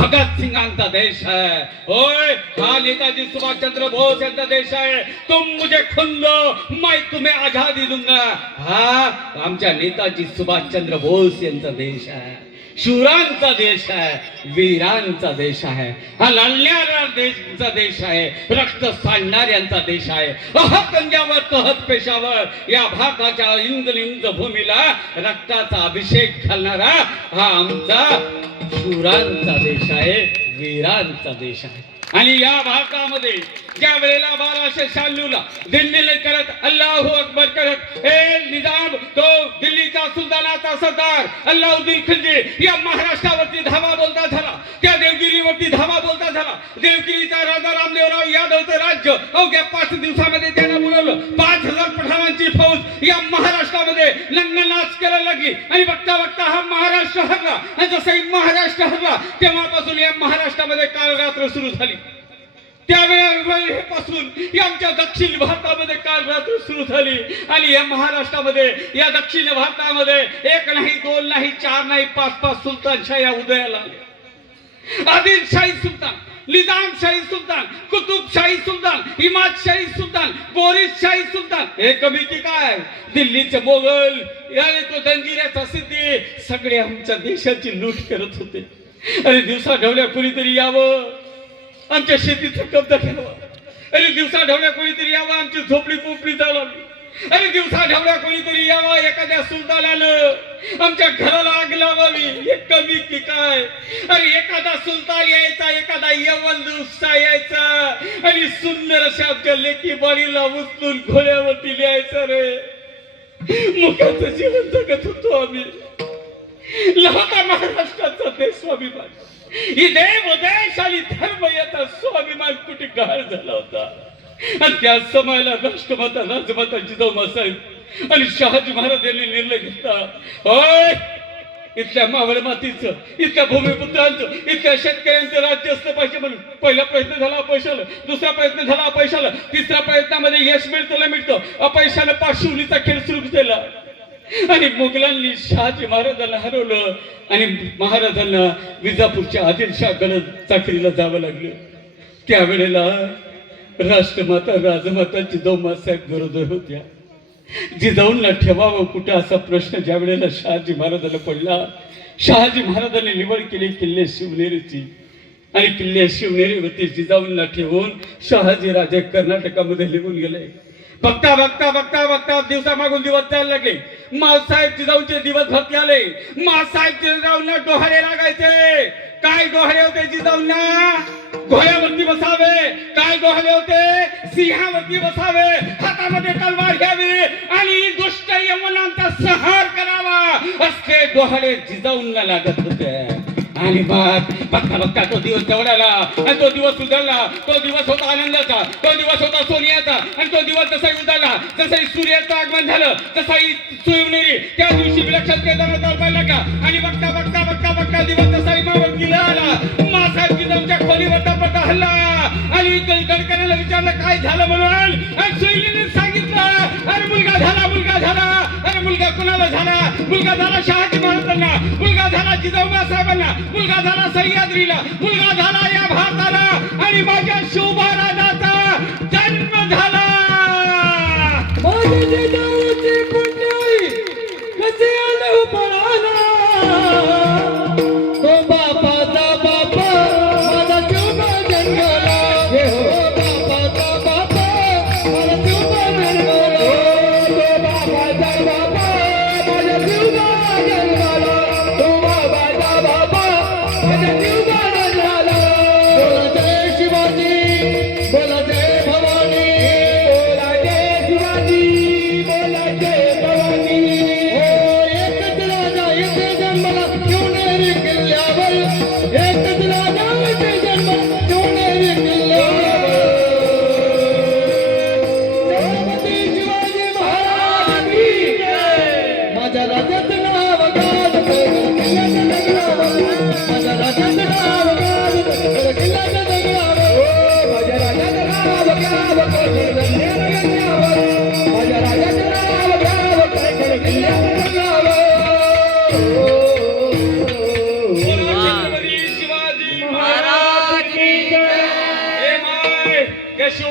भगत सिंगांचा देश आहे. होय, हा नेताजी सुभाषचंद्र बोस यांचा देश आहे. तुम मुझे खून दो, मैं तुम्हें आजादी दूंगा. हा आमच्या नेताजी सुभाषचंद्र बोस यांचा देश आहे. शूरांचा देश आहे, वीरांचा देश आहे. हा लढणाऱ्या देशाचा देश आहे, रक्त सांडणाऱ्यांचा देश आहे. पंजावर तहत पेशावर या भारताच्या इंद्रलिंग भूमीला रक्ताचा अभिषेक घालणारा हा आमचा शूरांचा देश आहे, वीरांचा देश आहे. आणि या भारतामध्ये ज्या वेळेला 1296 दिल्लीला करत अल्लाहू अकबर करत हे निजाम तो दिल्लीचा सुलतानाचा सरदार अल्लाउद्दीन खिलजी या महाराष्ट्रावरती धावा बोलता झाला. त्या देवगिरीवरती धावा बोलता झाला. देवगिरीचा राजा रामदेवराव यादवचं राज्य अवघ्या 5 दिवसामध्ये त्यानं बुडवलं. 5000 पठाणांची फौज या महाराष्ट्रामध्ये लंगनाच करायला लागली. आणि बघता बघता हा महाराष्ट्र हरला. आणि जसंही महाराष्ट्र हरला तेव्हापासून या महाराष्ट्रामध्ये काल रात्र सुरू झाली. त्यावेळेपासून आमच्या दक्षिण भारतामध्ये काल रात्र सुरू झाली. आणि या महाराष्ट्रामध्ये या दक्षिण भारतामध्ये 1 नाही 2 नाही 4 नाही 5 सुलतानशाह्या उदयाला आल्या. आदिलशाही सुलतान, निजामशाही सुलतान, कुतुबशाही सुलतान, इमादशाही सुलतान, बोरीशाही सुलतान. हे कमी की काय? दिल्लीचे मोगल याने तो जंजिऱ्याचा सिद्धी सगळे आमच्या देशाची लूट करत होते. आणि दिवसा ढवल्या कुणीतरी यावं, आमच्या शेतीचा कब्जा घ्यावा. अरे दिवसा ढवळ्या कोणीतरी यावं, आमची झोपडी पोपडी चालवली. अरे दिवसा ढवळ्या कोणीतरी यावं, एखाद्या सुलतानानं आमच्या घराला आग लावावी. हे कमी की काय? अरे एखादा सुलतान यायचा, एखादा यवनदुष्टा यायचा आणि सुंदर अशा आमच्या लेकी बाळीला उचलून घोड्यावरती लिहायचं. रे मुखाचं जीवन जगत होतो आम्ही. लहान महाराष्ट्राचा देश स्वाभिमान, ही देव देश आणि धर्म याचा स्वाभिमान कुठे गाळ झाला होता. आणि त्या समयाला राष्ट्रमाता राजमाता जिजाऊ साहेब आणि शहाजी महाराज यांनी निर्णय घेतला. होय, इथल्या मावळ मातीचं, इथल्या भूमिपुत्रांचं, इथल्या शेतकऱ्यांचं राज्य असलं पाहिजे म्हणून पहिला प्रयत्न झाला अपयशाला, दुसरा प्रयत्न झाला अपयशाला, तिसऱ्या प्रयत्नामध्ये यश मिळतं मिळतं, अपयशानं पाशुवलीचा खेळ सुरू केला. आणि मुघलांनी शहाजी महाराजांना हरवलं आणि महाराजांना विजापूरच्या आदिलशाहकडे चाकरीला जावं लागलं. त्यावेळेला राष्ट्रमाता राजमाता जिजाऊ साहेब गरोदर होत्या. जिजाऊंना ठेवावं कुठं असा प्रश्न ज्या वेळेला शहाजी महाराजांना पडला, शहाजी महाराजांनी निवड केली किल्ले शिवनेरीची. आणि किल्ले शिवनेरीवरती जिजाऊंना ठेवून शहाजी राजे कर्नाटकामध्ये निघून गेले. बघता बघता बघता बघता दिवसामागून दिवस जायला लागले. मासाहेब जिजाऊंचे दिवस भरती आले. मासाहेब जिजाऊंना डोहाळे लागायचे. काय डोहाळे होते जिजाऊंना? घोड्यावरती बसावे. काय डोहाळे होते? सिंहावरती बसावे, हातामध्ये तलवार घ्यावी आणि दुष्ट यमनांचा संहार करावा, असे डोहाळे जिजाऊंना लागत होते. आणि मग बघता बघता तो दिवस जवळाला आणि तो दिवस उजळला. तो दिवस होता आनंदाचा, तो दिवस होता सोनियाचा. आणि तो दिवस जसाही उजळला, जसंही सूर्याचं आगमन झालं, तसाही शिवनेरी त्या दिवशी विलक्षण केदारनाथ चालवायला लागला. आणि बघता बघता बघता बघता दिवस जसाही मावर किल्ला आला, मासाहेब जिजाऊंच्या खोलीवर पडता हल्ला. आणि गडकरीला विचारलं काय झालं म्हणून. आणि सुईलीने सांगितलं अरे मुलगा झाला, मुलगा झाला. अरे मुलगा कुणाला झाला? मुलगा झाला शहाजी महाराजांना, मुलगा झाला जिजाऊ साहेबांना, मुलगा झाला सह्याद्रीला, मुलगा झाला या भारताला. आणि माझ्या शिवमहाराजाचा जन्म झाला. माझ्या जिजाऊची पुण्याई कसे आले पळाला. तो बापाचा बापा माझा शिवबा जन्मला. हो बापाचा बापा माझा शिवबा जन्मला. तो बापाचा बापा माझा शिवबा जन्मला. तो बाबाचा बापा माझा शिवबा जन्मला. बोला जय शिवाजी, बोला जय भवानी, बोला जय शिवाजी, बोला जय भवानी. हो एकच राजा येथे जन्मला शिवनेरी किल्ल्यावर. एकच राजा येथे जन्मला शिवनेरी किल्ल्यावर. छत्रपती शिवाजी महाराज की जय. माझ्या राजाचं नाव गाजतं किल्ल्याच्या दगडावर. माझ्या राजाचं नाव गाजतं किल्ल्याच्या दगडावर. हो माझ्या राजाचं नाव गाजतं किल्ल्याच्या दगडावर. माझ्या राजाचं नाव गाजतं किल्ल्याच्या दगडावर. छत्रपती शिवाजी या शिव